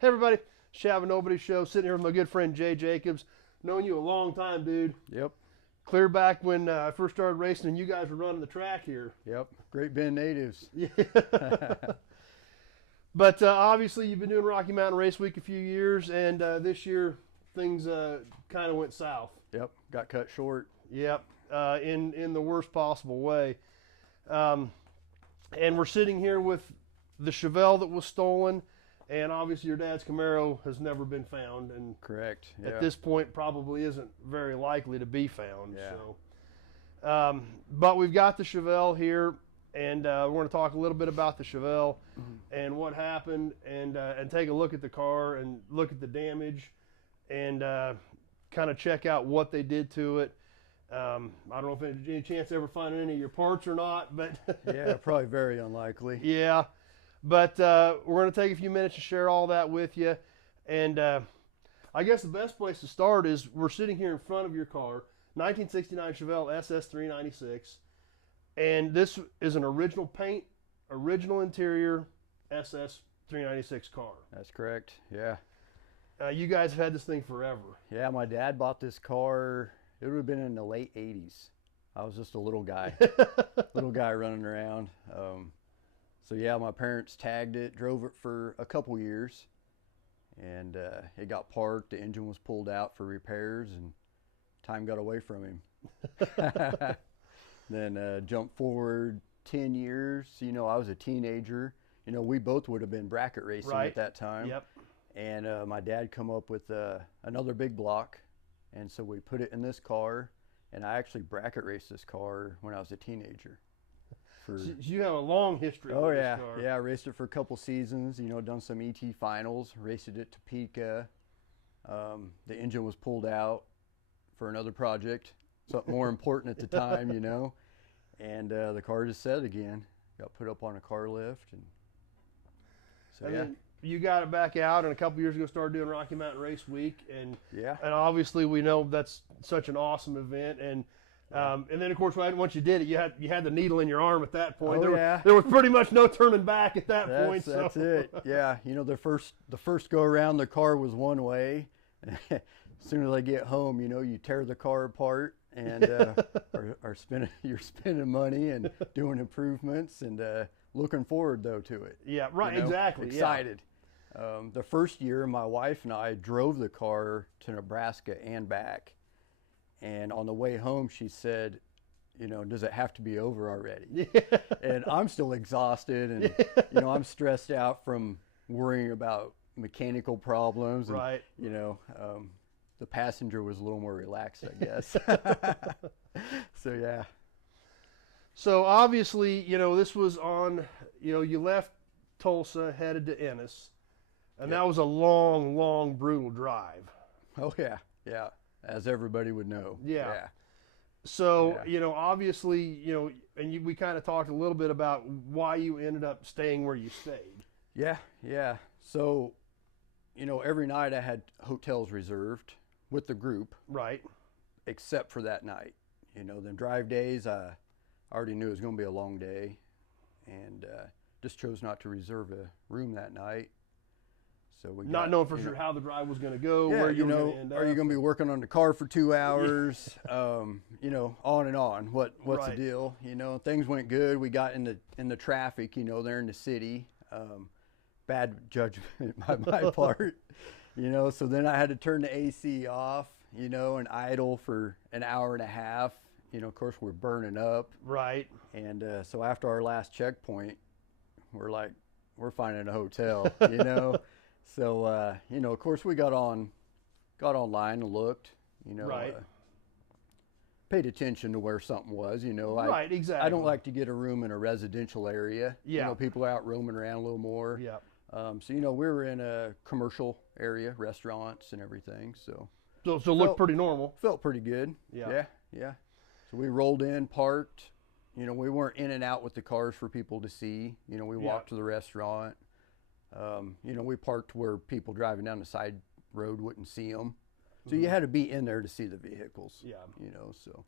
Hey everybody, Shav and Nobody Show, sitting here with my good friend Jay Jacobs. Known you a long time, dude. Yep, Clear back when I first started racing and you guys were running the track here. yep. Great Bend natives. Yeah. But obviously you've been doing Rocky Mountain Race Week a few years, and this year things kind of went south. Yep, got cut short. Yep, in the worst possible way. Um, and we're sitting here with the Chevelle that was stolen, and obviously your dad's Camaro has never been found, and Correct. Yeah. at this point probably isn't very likely to be found. Yeah. So, but we've got the Chevelle here, and we're going to talk a little bit about the Chevelle and what happened, and take a look at the car and look at the damage, and kind of check out what they did to it. I don't know if there's any chance of ever finding any of your parts or not, but Yeah, probably very unlikely. yeah. But we're going to take a few minutes to share all that with you. And I guess the best place to start is we're sitting here in front of your car, 1969 Chevelle SS 396. And this is an original paint, original interior SS 396 car. That's correct. Yeah. You guys have had this thing forever. Yeah, my dad bought this car. It would have been in the late 80s. I was just a little guy, little guy running around. So yeah, my parents tagged it, drove it for a couple years, and it got parked. The engine was pulled out for repairs, and time got away from him. Then jump forward 10 years. You know, I was a teenager. You know, we both would have been bracket racing Right. at that time. Yep. And my dad come up with another big block, and so we put it in this car. And I actually bracket raced this car when I was a teenager. For So you have a long history Oh with yeah, this car. yeah. I raced it for a couple seasons. You know, done some ET finals. Raced it at Topeka. The engine was pulled out for another project, something more important at the time. You know, and the car just set again. Got put up on a car lift, and so And yeah, then you got it back out, and a couple years ago started doing Rocky Mountain Race Week, and yeah, obviously we know that's such an awesome event, and then of course once you did it, you had the needle in your arm at that point. Oh, yeah. There was pretty much no turning back at that point. That's So. it. Yeah, you know, the first go around, the car was one way. As soon as I get home, you know, you tear the car apart and you're spending money and doing improvements, and looking forward though to it. Yeah, right, You know, exactly. Yeah. Excited. The first year, my wife and I drove the car to Nebraska and back, and on the way home, she said, you know, does it have to be over already? And I'm still exhausted, and you know, I'm stressed out from worrying about mechanical problems. And, Right. You know, the passenger was a little more relaxed, I guess. So yeah. So obviously, you know, this was on. You know, you left Tulsa, headed to Ennis, and that was a long, long, brutal drive. Oh yeah, yeah. As everybody would know. Yeah. So, Yeah. you know, obviously, you know, and we kind of talked a little bit about why you ended up staying where you stayed. Yeah, yeah. So, you know, every night I had hotels reserved with the group, Right. except for that night. You know, then drive days, I already knew it was going to be a long day, and just chose not to reserve a room that night. So we Not got, knowing for you sure know, how the drive was going to go, yeah, where you you were know, going to end up. are you going to be working on the car for 2 hours? You know, on and on. What's Right. the deal? You know, things went good. We got in the traffic. You know, there in the city. Bad judgment by my part. You know, so then I had to turn the AC off. You know, and idle for an hour and a half. You know, of course we're burning up. Right. And so after our last checkpoint, we're finding a hotel. You know. So, you know, of course we got online and looked, you know, Right. Paid attention to where something was, you know. Right, exactly. I don't like to get a room in a residential area. Yeah. You know, people are out roaming around a little more. Yeah. So, you know, we were in a commercial area, restaurants and everything. So So looked pretty normal. felt pretty good. Yeah. Yeah. Yeah. So we rolled in, parked. You know, we weren't in and out with the cars for people to see. You know, we walked to the restaurant. You know, we parked where people driving down the side road wouldn't see them. So you had to be in there to see the vehicles. Yeah. You know, so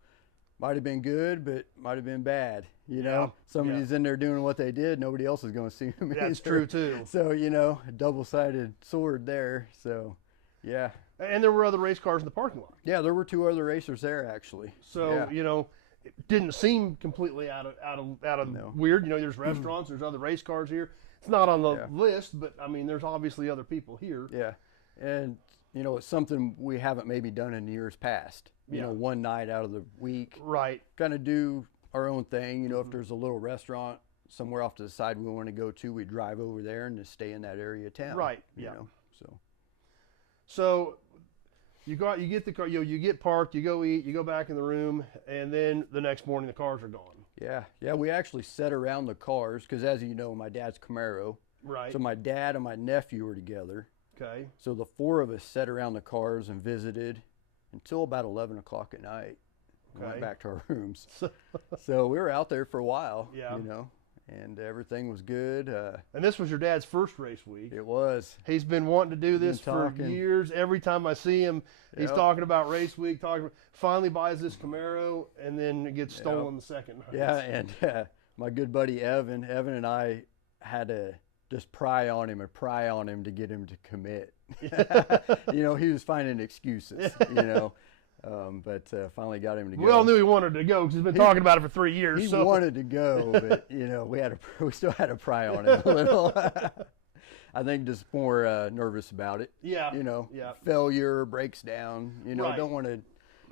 might have been good, but might have been bad. You know, somebody's yeah. in there doing what they did. Nobody else is going to see them. That's either. true too. So, you know, a double-sided sword there. So, yeah. And there were other race cars in the parking lot. Yeah, there were 2 other racers there actually. So, yeah. you know, it didn't seem completely out of No. weird. You know, there's restaurants, there's other race cars here. It's not on the Yeah. list, but I mean, there's obviously other people here. Yeah. And, you know, it's something we haven't maybe done in years past. You know, one night out of the week. Right. Kind of do our own thing. You know, if there's a little restaurant somewhere off to the side we want to go to, we drive over there and just stay in that area of town. Right. You Yeah. know, So you get the car, you get parked, you go eat, you go back in the room, and then the next morning the cars are gone. Yeah. Yeah. We actually sat around the cars because, as you know, my dad's Camaro. Right. So my dad and my nephew were together. Okay. So the 4 of us sat around the cars and visited until about 11 o'clock at night. We went back to our rooms. So we were out there for a while, Yeah. you know, and everything was good. And this was your dad's first race week. It was. He's been wanting to do Been this for talking. years. Every time I see him, he's Yep. talking about race week. Finally buys this Camaro, and then it gets stolen the second night. Yeah, and my good buddy Evan and I had to just pry on him to get him to commit. You know, he was finding excuses, you know, but finally got him to go. We all knew he wanted to go because he's been talking about it for 3 years. He so. wanted to go, but you know, we still had to pry on him a little. I think just more nervous about it. Yeah. You know, Yeah. failure, breaks down. You know, Right. don't want to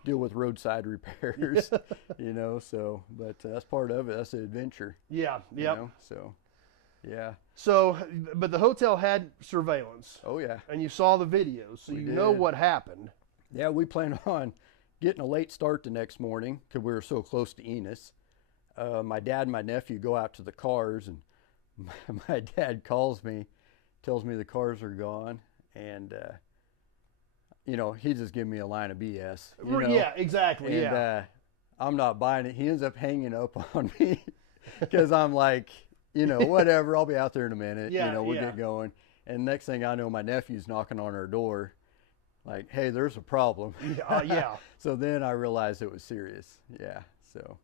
deal with roadside repairs. You know, so but that's part of it. That's the adventure. Yeah. You Yep. know? So, yeah. So, but the hotel had surveillance, Oh yeah. and you saw the videos, so We you know did. what happened. Yeah, we planned on getting a late start the next morning because we were so close to Enos. My dad and my nephew go out to the cars, and my dad calls me, tells me the cars are gone, and you know, he just gave me a line of BS. You know? Yeah, exactly. And Yeah. I'm not buying it. He ends up hanging up on me because I'm like, you know, whatever, I'll be out there in a minute. Yeah, you know, we'll yeah. get going. And next thing I know, my nephew's knocking on our door like, hey, there's a problem. Yeah. So then I realized it was serious. Yeah. So,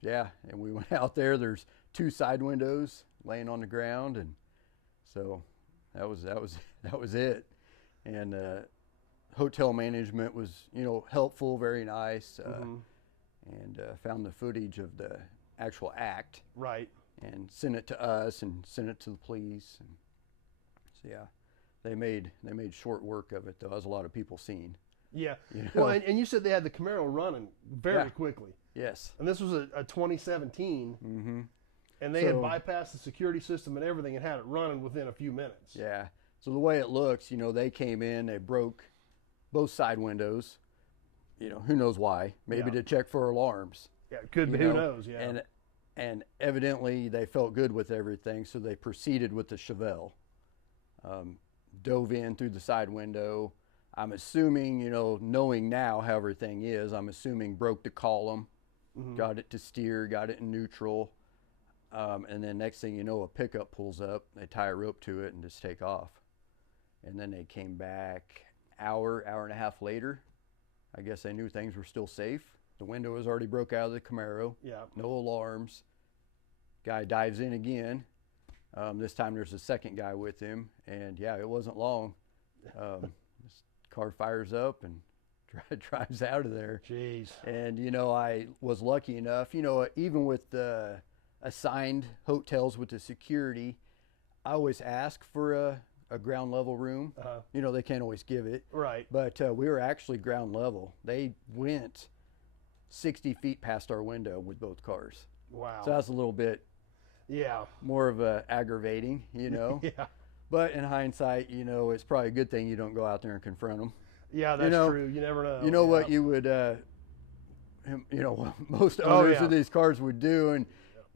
yeah. And we went out there. There's 2 side windows laying on the ground. And so that was it. And hotel management was, you know, helpful, very nice. And found the footage of the actual act. Right. And sent it to us and sent it to the police. And so yeah, they made short work of it though. As a lot of people seen. Yeah. You know? Well, and you said they had the Camaro running very quickly. Yes. And this was a 2017. Mm-hmm. And they had bypassed the security system and everything and had it running within a few minutes. Yeah. So the way it looks, you know, they came in, they broke both side windows. You know, who knows why? Maybe to check for alarms. Yeah, it could be. You Who know, knows? Yeah. And evidently they felt good with everything, so they proceeded with the Chevelle. Dove in through the side window. I'm assuming, you know, knowing now how everything is, I'm assuming broke the column, got it to steer, got it in neutral, and then next thing you know, a pickup pulls up, they tie a rope to it and just take off. And then they came back hour and a half later. I guess they knew things were still safe. The window was already broke out of the Camaro. Yeah. No alarms. Guy dives in again. This time there's a second guy with him, and yeah, it wasn't long. This car fires up and drives out of there. Jeez. And you know, I was lucky enough. You know, even with the assigned hotels with the security, I always ask for a ground level room. You know, they can't always give it. Right. But we were actually ground level. They went 60 feet past our window with both cars. Wow. So that's a little bit more of a aggravating, you know. Yeah. But in hindsight, you know, it's probably a good thing you don't go out there and confront them. Yeah, that's true. You never know. You know what you would, you know, most owners of these cars would do, and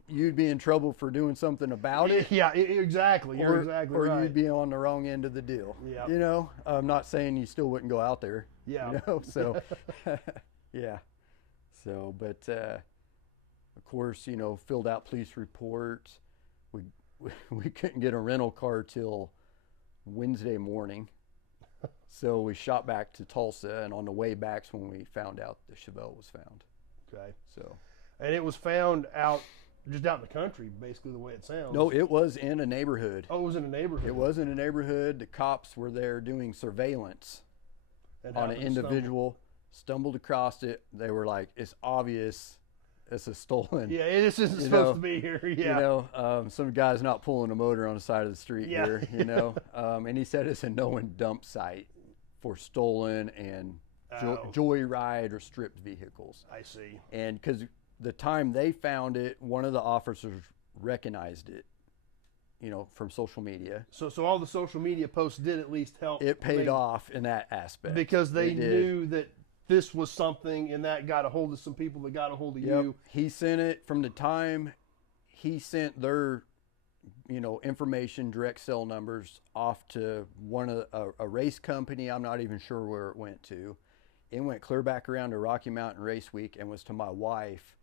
you'd be in trouble for doing something about it. Yeah, exactly. You're exactly right. Or you'd be on the wrong end of the deal. Yeah. You know, I'm not saying you still wouldn't go out there. Yeah. You know, so, yeah. So, but, of course, you know, filled out police reports. We couldn't get a rental car till Wednesday morning. So we shot back to Tulsa, and on the way back's when we found out the Chevelle was found. Okay. So. And it was found just out in the country, basically the way it sounds. No, it was in a neighborhood. Oh, it was in a neighborhood. It was in a neighborhood. The cops were there doing surveillance on an individual, stumbled across it. They were like, it's obvious it's a stolen. Yeah, this isn't supposed to be here. Yeah. You know, some guy's not pulling a motor on the side of the street here, you know. And he said it's a known dump site for stolen and joyride or stripped vehicles. I see. And because the time they found it, one of the officers recognized it, you know, from social media. So all the social media posts did at least help. It paid off in that aspect. Because they knew that this was something, and that got a hold of some people that got a hold of you. He sent it from the time he sent their, you know, information, direct cell numbers off to a race company. I'm not even sure where it went to. It went clear back around to Rocky Mountain Race Week and was to my wife.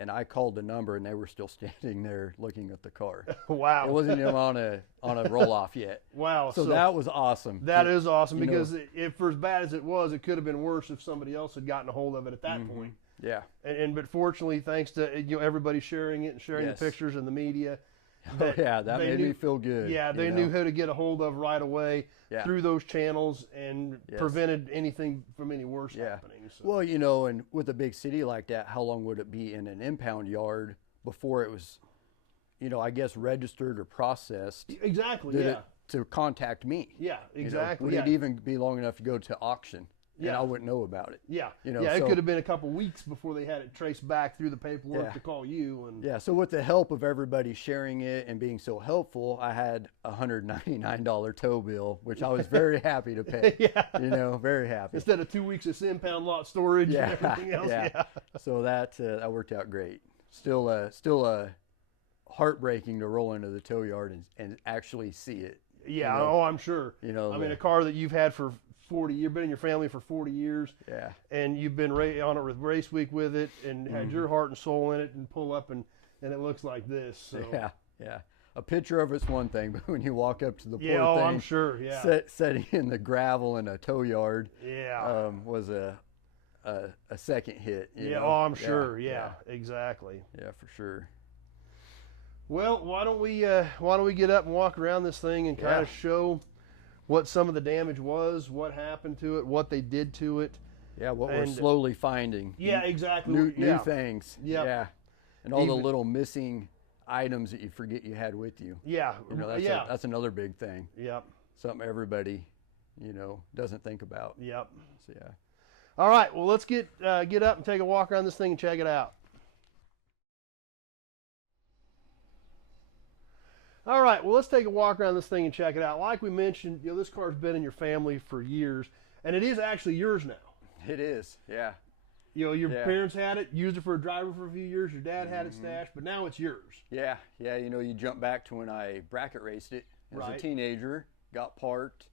And I called the number, and they were still standing there looking at the car. Wow! It wasn't even on a roll off yet. Wow! So that was awesome. That is awesome, because if for as bad as it was, it could have been worse if somebody else had gotten a hold of it at that point. Yeah. But fortunately, thanks to everybody sharing it and sharing the pictures in the media. That made me feel good. Yeah, they knew who to get a hold of right away through those channels, and prevented anything from any worse happening. So. Well, you know, and with a big city like that, how long would it be in an impound yard before it was, you know, I guess registered or processed? Exactly, to contact me. Yeah, exactly. You know, would it even be long enough to go to auction? And I wouldn't know about it. Yeah, you know, it could have been a couple weeks before they had it traced back through the paperwork to call you. And so with the help of everybody sharing it and being so helpful, I had a $199 tow bill, which I was very happy to pay. You know, very happy. Instead of 2 weeks of impound lot storage and everything else. So that worked out great. Still heartbreaking to roll into the tow yard and actually see it. Yeah, you know? I'm sure. You know, I mean, a car that you've had for 40 years, been in your family for 40 years. Yeah. And you've been on it with Race Week with it, and had your heart and soul in it, and pull up and it looks like this. So. Yeah. A picture of it's one thing, but when you walk up to the poor thing, I'm sure. Yeah. Setting in the gravel in a tow yard. Was a second hit. You know? I'm sure. Yeah, exactly. Yeah, for sure. Well, why don't we get up and walk around this thing and kind of show what some of the damage was, what happened to it, what they did to it. Yeah, what we're slowly finding. Yeah, exactly. New things. Yeah. And all the little missing items that you forget you had with you. Yeah. You know, that's another big thing. Yep. Something everybody, you know, doesn't think about. Yep. So, yeah. All right, well, let's get up and take a walk around this thing and check it out. All right, well, let's take a walk around this thing and check it out. Like we mentioned, you know, this car's been in your family for years, and it is actually yours now. It is, yeah. You know, your parents had it, used it for a driver for a few years. Your dad had it stashed, but now it's yours. Yeah. You know, you jump back to when I bracket raced it as a teenager, got parked,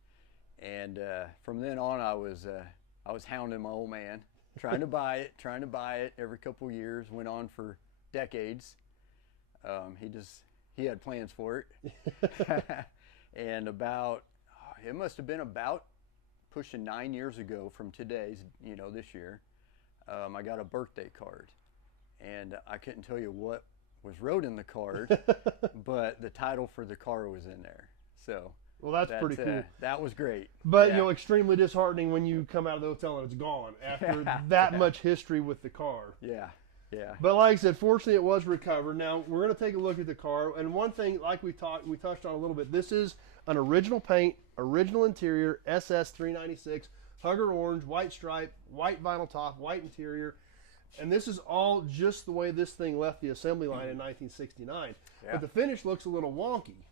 and from then on, I was hounding my old man, trying to buy it every couple years. Went on for decades. He had plans for it. And it must have been about pushing 9 years ago from today's, you know, this year, I got a birthday card. And I couldn't tell you what was wrote in the card, but the title for the car was in there. So, well, that's pretty cool. That was great. But, you know, extremely disheartening when you come out of the hotel and it's gone after that much history with the car. Yeah. But like I said, fortunately it was recovered. Now we're going to take a look at the car, and one thing, like we touched on a little bit, this is an original paint, original interior, SS 396, Hugger orange, white stripe, white vinyl top, white interior, and this is all just the way this thing left the assembly line in 1969. But the finish looks a little wonky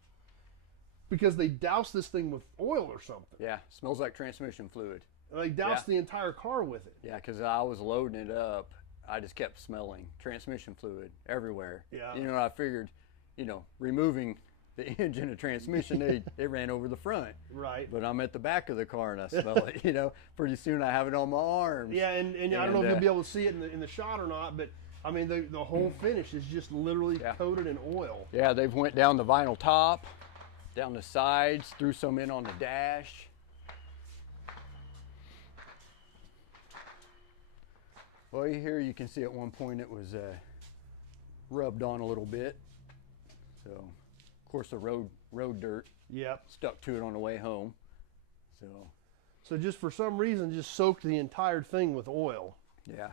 because they doused this thing with oil or something. Yeah, smells like transmission fluid. And they doused the entire car with it. Yeah, because I was loading it up. I just kept smelling transmission fluid everywhere. Yeah. You know, I figured, you know, removing the engine and transmission, it ran over the front. Right. But I'm at the back of the car and I smell it, you know. Pretty soon I have it on my arms. Yeah, and I don't know if you'll be able to see it in the shot or not, but I mean, the whole finish is just literally coated in oil. Yeah, they've went down the vinyl top, down the sides, threw some in on the dash. Well, here you can see at one point it was rubbed on a little bit. So, of course, the road dirt stuck to it on the way home. So just for some reason, just soaked the entire thing with oil. Yeah.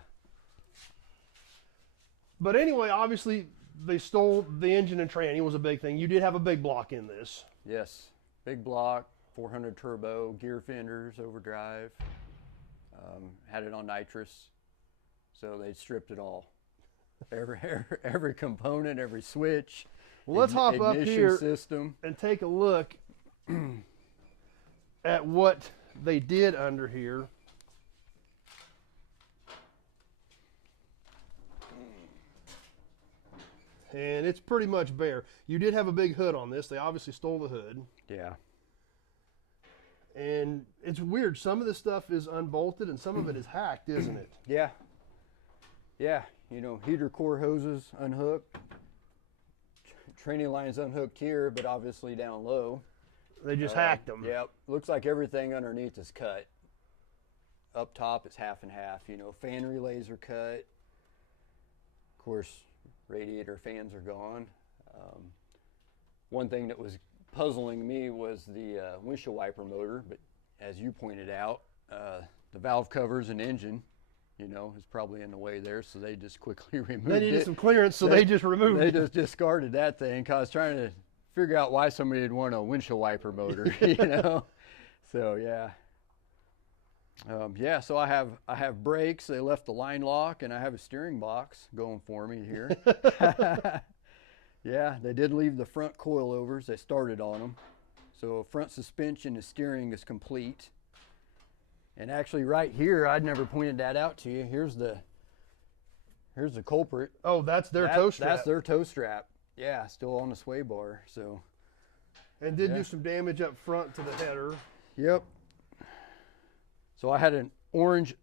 But anyway, obviously, they stole the engine and tranny was a big thing. You did have a big block in this. Yes. Big block, 400 turbo, gear fenders, overdrive. Had it on nitrous. So they stripped it all. Every component, every switch. Well, let's hop up here system. And take a look at what they did under here. And it's pretty much bare. You did have a big hood on this. They obviously stole the hood. Yeah. And it's weird. Some of this stuff is unbolted and some of it is hacked, isn't it? Yeah. Yeah. You know, heater core hoses unhooked. Training lines unhooked here, but obviously down low. They just hacked them. Yep. Looks like everything underneath is cut. Up top, it's half and half. You know, fan relays are cut. Of course, radiator fans are gone. One thing that was puzzling me was the windshield wiper motor, but as you pointed out, the valve covers and engine, you know, is probably in the way there, so they just quickly removed it. They needed some clearance, so they just removed it. They just discarded that thing, because I was trying to figure out why somebody would want a windshield wiper motor, you know? So, yeah. Yeah, so I have brakes. They left the line lock, and I have a steering box going for me here. Yeah, they did leave the front coilovers. They started on them. So front suspension and steering is complete. And actually right here, I'd never pointed that out to you. Here's the culprit. Oh, that's their toe strap. That's their toe strap. Yeah, still on the sway bar. So. And did do some damage up front to the header. Yep. So I had an orange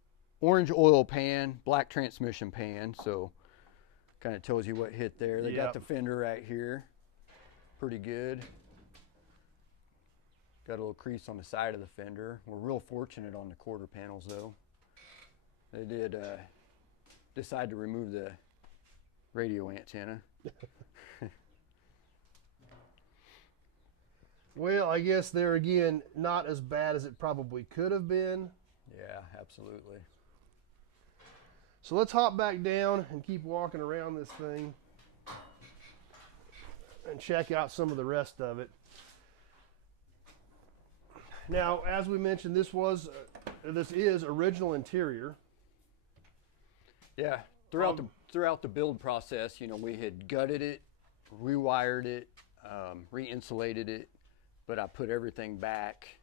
oil pan, black transmission pan, so kind of tells you what hit there. They got the fender right here, pretty good. Got a little crease on the side of the fender. We're real fortunate on the quarter panels though. They did decide to remove the radio antenna. Well, I guess there again, not as bad as it probably could have been. Yeah, absolutely. So let's hop back down and keep walking around this thing and check out some of the rest of it. Now, as we mentioned, this is original interior. Yeah, throughout the build process, you know, we had gutted it, rewired it, re-insulated it, but I put everything back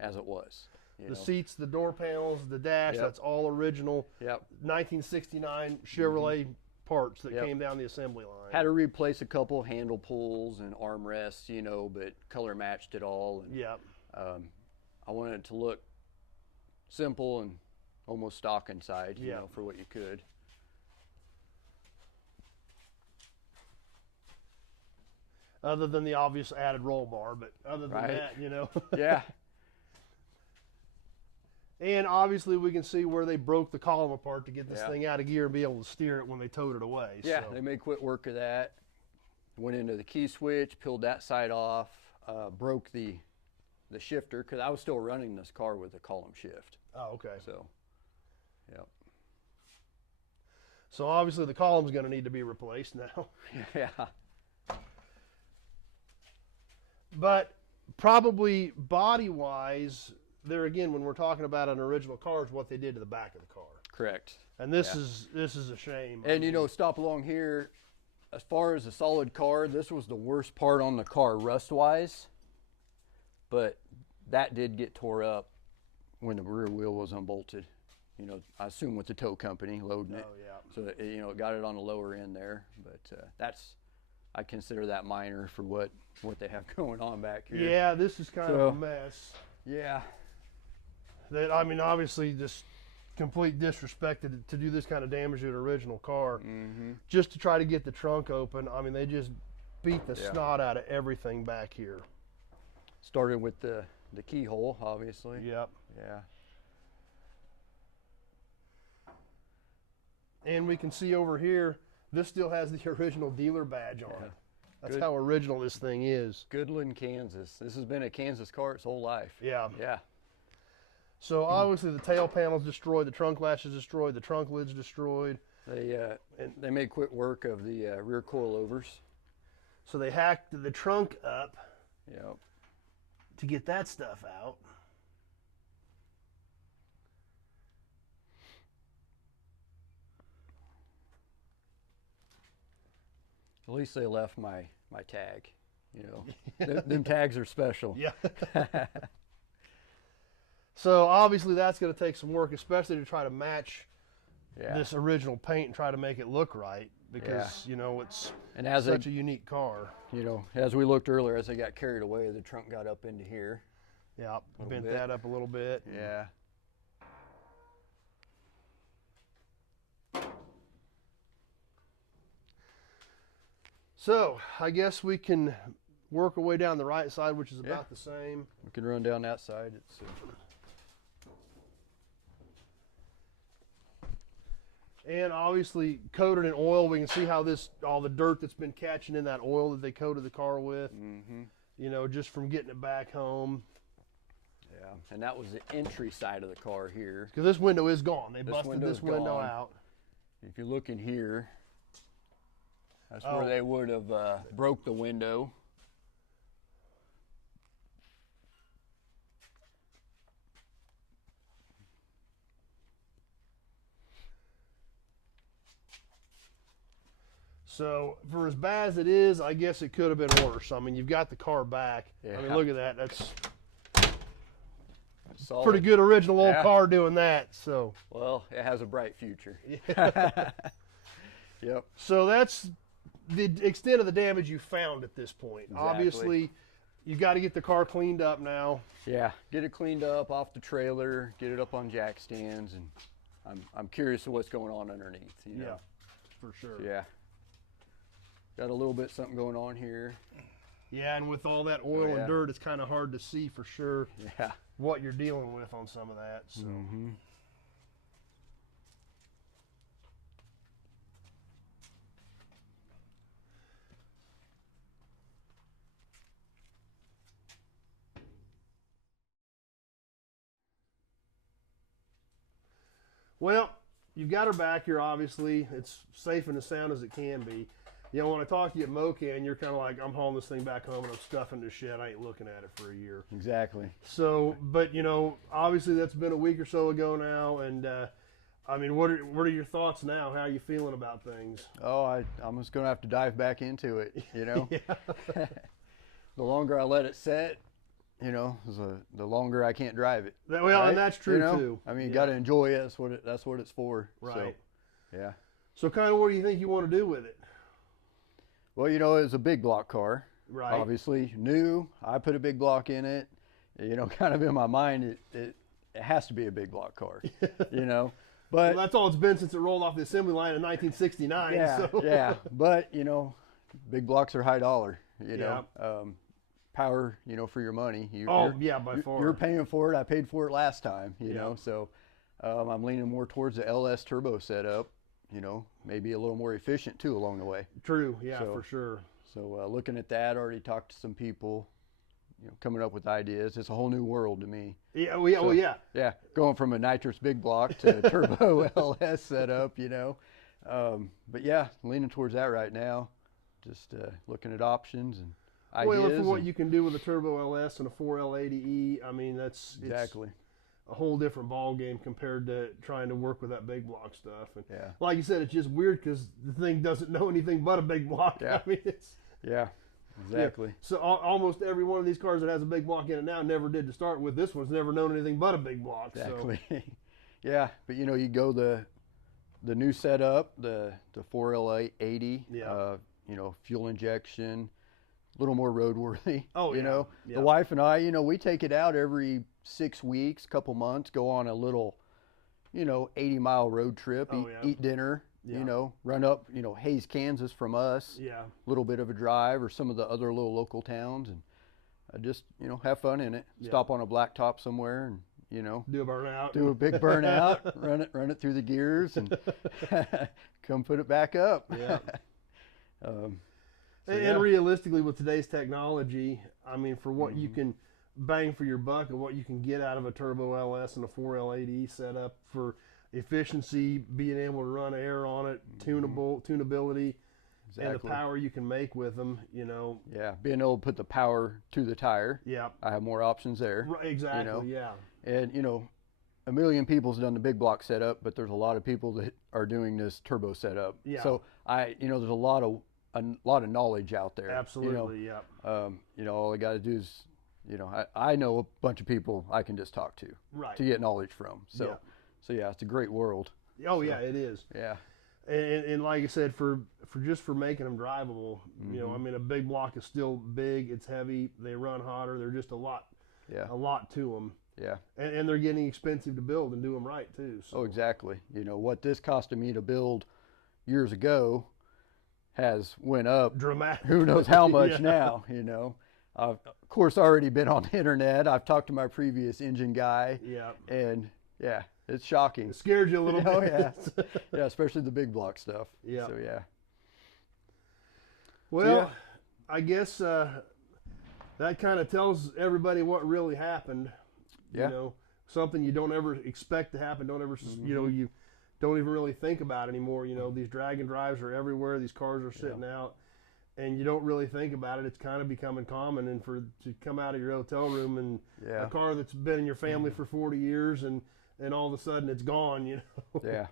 as it was. The seats, the door panels, the dash, that's all original 1969 Chevrolet parts that came down the assembly line. Had to replace a couple handle pulls and armrests, you know, but color matched it all. And, I wanted it to look simple and almost stock inside, you know, for what you could. Other than the obvious added roll bar, but other than that, you know. Yeah. And obviously we can see where they broke the column apart to get this thing out of gear and be able to steer it when they towed it away. Yeah, so. they made quick work of that. Went into the key switch, peeled that side off, broke the shifter, because I was still running this car with a column shift. Oh, okay. So, yep. So obviously the column's going to need to be replaced now. Yeah. But probably body-wise, there again, when we're talking about an original car, is what they did to the back of the car. Correct. And this is a shame. And you know, stop along here. As far as a solid car, this was the worst part on the car rust-wise. But that did get tore up when the rear wheel was unbolted. You know, I assume with the tow company loading it. Oh yeah. So you know, it got it on the lower end there. But I consider that minor for what they have going on back here. Yeah, this is kind of a mess. Yeah. That, I mean, obviously just complete disrespect to do this kind of damage to an original car. Just to try to get the trunk open. I mean, they just beat the snot out of everything back here. Started with the keyhole, obviously. Yep. Yeah. And we can see over here, this still has the original dealer badge on it. That's how original this thing is. Goodland, Kansas. This has been a Kansas car its whole life. Yeah. Yeah. So obviously the tail panel's destroyed, the trunk latch is destroyed, the trunk lid's destroyed. They made quick work of the rear coilovers. So they hacked the trunk up Yep. to get that stuff out. At least they left my tag. You know, them tags are special. Yeah. So obviously that's going to take some work, especially to try to match this original paint and try to make it look right, because you know it's such a unique car. You know, as we looked earlier, as they got carried away, the trunk got up into here. Yeah, bent that up a little bit. Yeah. So I guess we can work our way down the right side, which is about the same. We can run down that side. It's and obviously coated in oil. We can see how all the dirt that's been catching in that oil that they coated the car with. You know, just from getting it back home. Yeah, and that was the entry side of the car here. Because this window is gone. They busted this window out. If you look in here, that's where they would have broke the window. So for as bad as it is, I guess it could have been worse. I mean, you've got the car back. Yeah. I mean, look at that. That's solid. Pretty good original old car doing that. So well, it has a bright future. Yep. So that's the extent of the damage you found at this point. Exactly. Obviously, you got to get the car cleaned up now. Yeah, get it cleaned up off the trailer, get it up on jack stands, and I'm curious of what's going on underneath. You know? Yeah, for sure. Yeah. Got a little bit something going on here. Yeah, and with all that oil and dirt, it's kind of hard to see for sure what you're dealing with on some of that. So. Well, you've got her back here, obviously. It's safe and as sound as it can be. You know, when I talk to you at Mocan, you're kind of like, I'm hauling this thing back home and I'm stuffing this shed. I ain't looking at it for a year. Exactly. So, but, you know, obviously that's been a week or so ago now. And, I mean, what are your thoughts now? How are you feeling about things? Oh, I'm just going to have to dive back into it, you know. The longer I let it set, you know, the longer I can't drive it. Well, right? And that's true, you know? too. I mean, you got to enjoy it. That's what it's for. Right. So, yeah. So kind of what do you think you want to do with it? Well, you know, it's a big block car. Right. Obviously, new. I put a big block in it. You know, kind of in my mind, it has to be a big block car, you know. But well, that's all it's been since it rolled off the assembly line in 1969. Yeah, so. Yeah. But, you know, big blocks are high dollar, you know. Power, you know, for your money. By far. You're paying for it. I paid for it last time, you know. So I'm leaning more towards the LS turbo setup, you know, maybe a little more efficient too along the way. True, yeah, for sure. So looking at that, already talked to some people, you know, coming up with ideas. It's a whole new world to me. Yeah, Yeah, going from a nitrous big block to a turbo LS setup, you know. But yeah, leaning towards that right now. Just looking at options and ideas. Well, for what you can do with a turbo LS and a 4L80E, I mean, it's a whole different ball game compared to trying to work with that big block stuff. And like you said, it's just weird because the thing doesn't know anything but a big block. Yeah. I mean, it's exactly. Yeah. So almost every one of these cars that has a big block in it now never did to start with. This one's never known anything but a big block. Exactly. So. Yeah, but you know, you go the new setup, the 4L80, you know, fuel injection, a little more roadworthy. Oh, you know, the wife and I, you know, we take it out every 6 weeks, couple months, go on a little, you know, 80-mile road trip, eat dinner, you know, run up, you know, Hayes, Kansas from us, a little bit of a drive, or some of the other little local towns, and just, you know, have fun in it. Stop on a blacktop somewhere and, you know, Do a burnout. do a big burnout, run it through the gears, and come put it back up. Yeah. Um, And realistically, with today's technology, I mean, for what you Mhm. can bang for your buck and what you can get out of a turbo LS and a 4L80 setup for efficiency, being able to run air on it, tunability, and the Exactly. power you can make with them, you know. Yeah, being able to put the power to the tire. Yeah. I have more options there. Right, exactly. know. Yeah. And, you know, a million people's done the big block setup, but there's a lot of people that are doing this turbo setup. Yeah. So you know, there's a lot of knowledge out there. Absolutely. Yeah. You know, all I got to do is, you know, I know a bunch of people I can just talk to Right. get knowledge from. So, Yeah. so yeah, it's a great world. Oh, yeah, it is. Yeah. And like I said, for making them drivable, you know, I mean, a big block is still big. It's heavy. They run hotter. They're just a lot to them. Yeah. And they're getting expensive to build and do them right too. So. Oh, exactly. You know, what this costed me to build years ago has went up Dramatic. who knows how much Yeah. now, you know. I've, of course, already been on the internet. I've talked to my previous engine guy, Yeah. and yeah, it's shocking. It scared you a little Oh, bit. yeah. Yeah, especially the big block stuff. Yeah. So, yeah. Well, Yeah. I guess that kind of tells everybody what really happened. Yeah. You know, something you don't ever expect to happen. Don't ever, you know, you don't even really think about anymore. You know, these drag and drives are everywhere. These cars are sitting out, and you don't really think about it. It's kind of becoming common. And to come out of your hotel room and a car that's been in your family for 40 years, and all of a sudden it's gone. You know. Yeah.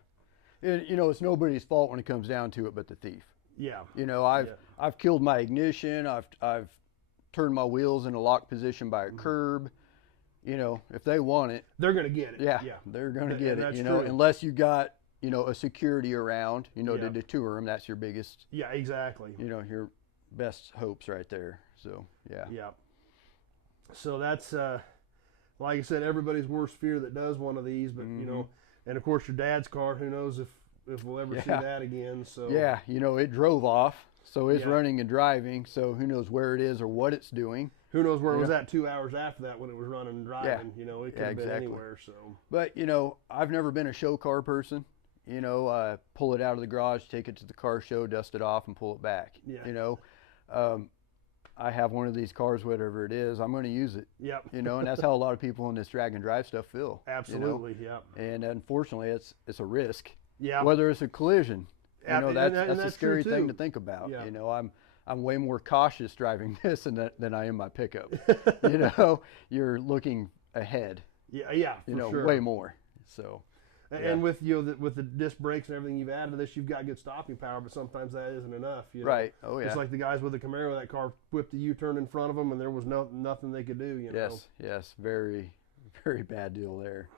And, you know, it's nobody's fault when it comes down to it but the thief. Yeah. You know, I've killed my ignition. I've turned my wheels in a lock position by a curb. You know, if they want it, They're gonna get it. yeah. They're gonna get it. that's You know, true. unless you got, you know, a security around, you know, Yeah. to deter them. That's your biggest, Yeah. Exactly. you know, your best hopes right there. So yeah. Yeah. So that's like I said, everybody's worst fear that does one of these. But you know, and of course your dad's car. Who knows if we'll ever see that again? So Yeah, you know, it drove off, so it's Yeah. running and driving. So who knows where it is or what it's doing. who knows where it was at 2 hours after that when it was running and driving? You know, it could have been exactly. anywhere. So But, you know, I've never been a show car person. You know, pull it out of the garage, take it to the car show, dust it off, and pull it back. Yeah. You know, I have one of these cars, whatever it is, I'm going to use it. Yep. You know, and that's how a lot of people in this drag and drive stuff feel. Absolutely. You know? Yeah. And unfortunately, it's a risk. Yeah. Whether it's a collision, you know, And that's that's a true, scary thing too. to think about. Yeah. You know, I'm way more cautious driving this than I am my pickup. You know, you're looking ahead. Yeah. Yeah. For You know, sure. way more. So. And with with the disc brakes and everything you've added to this, you've got good stopping power, but sometimes that isn't enough. You know? Right. Oh yeah. Just like the guys with the Camaro, that car whipped a U-turn in front of them, and there was nothing they could do. You know. Yes. Yes. Very, very bad deal there.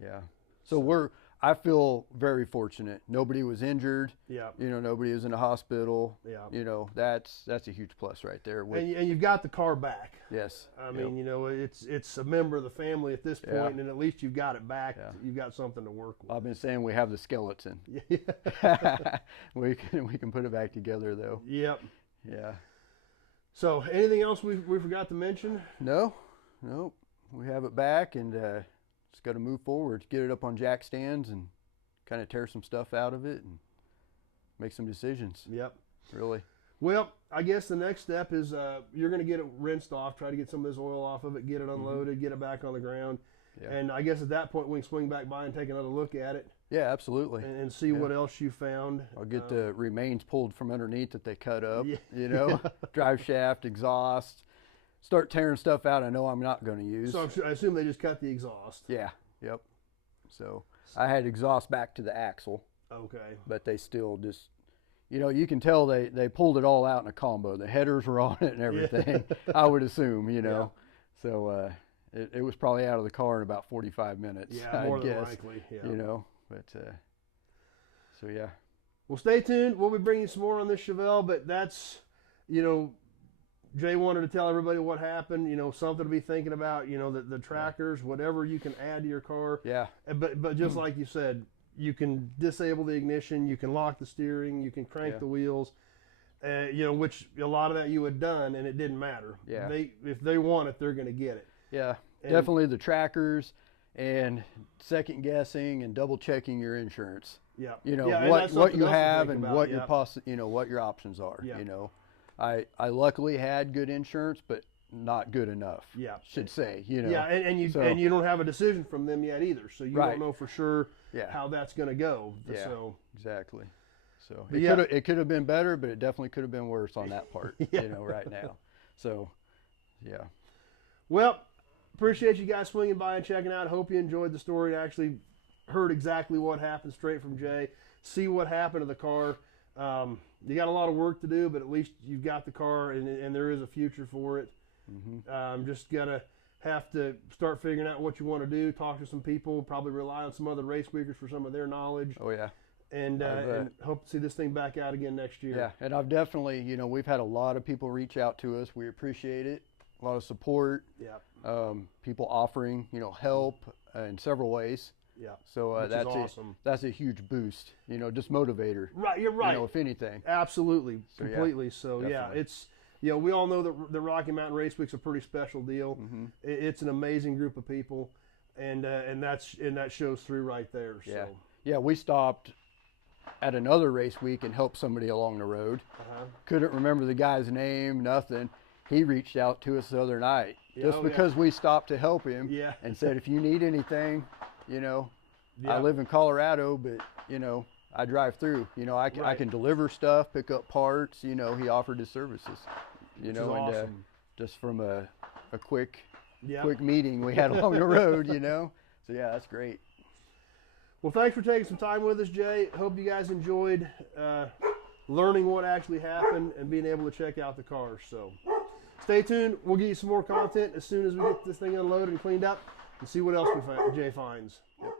Yeah. So I feel very fortunate. Nobody was injured. Yeah. You know, nobody was in a hospital. Yeah. You know, that's a huge plus right there. And you've got the car back. Yes. I mean, you know, it's a member of the family at this Yeah. point, and at least you've got it back. Yeah. You've got something to work with. I've been saying we have the skeleton. Yeah. we can put it back together though. Yep. Yeah. So, anything else we forgot to mention? No, we have it back, and just got to move forward, get it up on jack stands, and kind of tear some stuff out of it, and make some decisions. Yep. Really. Well, I guess the next step is you're going to get it rinsed off, try to get some of this oil off of it, get it unloaded, get it back on the ground. Yeah. And I guess at that point we can swing back by and take another look at it Yeah, absolutely. and see what else you found. I'll get the remains pulled from underneath that they cut up. Yeah. You know, drive shaft, exhaust. Start tearing stuff out I know I'm not going to use. So I assume they just cut the exhaust. Yeah. Yep. So I had exhaust back to the axle, Okay. but they still just, you know, you can tell they pulled it all out in a combo. The headers were on it and everything. I would assume, you know. Yeah. So it was probably out of the car in about 45 minutes. Yeah, more than likely. Yeah. You know, but so yeah. Well, stay tuned. We'll be bringing you some more on this Chevelle, but that's, you know, Jay wanted to tell everybody what happened, you know, something to be thinking about, you know, the trackers, whatever you can add to your car. Yeah. But just like you said, you can disable the ignition, you can lock the steering, you can crank the wheels, you know, which a lot of that you had done, and it didn't matter. Yeah. If they want it, they're going to get it. Yeah, And definitely the trackers and second guessing and double checking your insurance. Yeah. You know, yeah, what you have and about. what Yeah. your what your options are. Yeah. You know, I luckily had good insurance, but not good enough. Yeah. Should say. You know. Yeah, and you don't have a decision from them yet either, so you Right. don't know for sure Yeah. how that's going to go. Yeah. So Exactly. So But it could have been better, but it definitely could have been worse on that part. Yeah. You know, right now. So, yeah. well, appreciate you guys swinging by and checking out. Hope you enjoyed the story and actually heard exactly what happened straight from Jay. See what happened to the car. You got a lot of work to do, but at least you've got the car, and there is a future for it. Just gotta have to start figuring out what you want to do. Talk to some people. Probably rely on some other race weekers for some of their knowledge. Oh yeah. And hope to see this thing back out again next year. Yeah, and I've definitely, you know, we've had a lot of people reach out to us. We appreciate it. A lot of support. Yeah. People offering, you know, help in several ways. Yeah. So Which that's is awesome. that's a huge boost. You know, just motivator. Right. You're right. You know, if anything. Absolutely. So, yeah, Completely. So yeah, definitely. it's, you know, we all know that the Rocky Mountain Race Week's a pretty special deal. It's an amazing group of people, and that shows through right there. Yeah. So. Yeah, we stopped at another race week and helped somebody along the road. Couldn't remember the guy's name, nothing. He reached out to us the other night just because we stopped to help him Yeah. and said, if you need anything, you know, Yeah. I live in Colorado, but, you know, I drive through. You know, I can deliver stuff, pick up parts. You know, he offered his services. You Which know, is and awesome. Just from a quick Yeah. meeting we had along the road, you know. So, yeah, that's great. Well, thanks for taking some time with us, Jay. Hope you guys enjoyed learning what actually happened and being able to check out the cars. So stay tuned. We'll get you some more content as soon as we get this thing unloaded and cleaned up and see what else Jay finds. Yep.